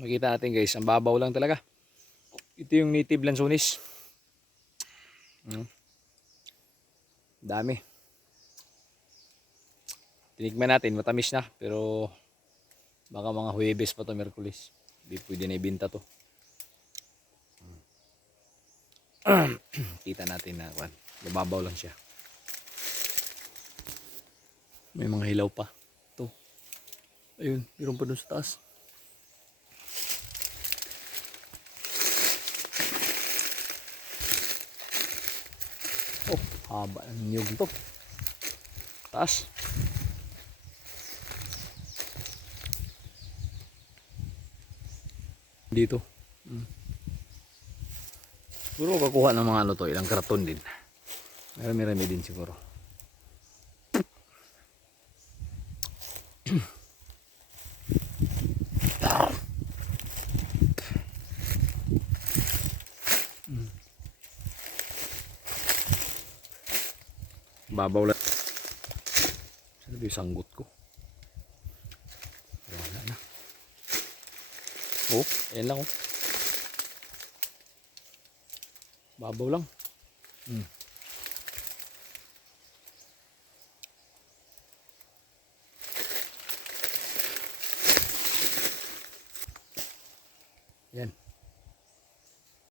Makita natin guys, ang babaw lang talaga. Ito yung native lansones. Mm. Dami. Tinikman natin, matamis na. Pero baka mga Huwebes pa to, Merkulis. Hindi pwede na ibinta to. Kita natin na kwan. Mababaw lang siya. May mga hilaw pa. Ito. Ayun, meron pa dun sa taas. Oh, haba ng niyog to. Taas. Dito. Mm. Siguro kakuha ng mga ano to, ilang karton din. Marami-rami din siguro. Babaw lang. Saan ba yung sanggot ko? Wala na. Oh, ayan lang oh. Babaw lang. Hmm. Yan.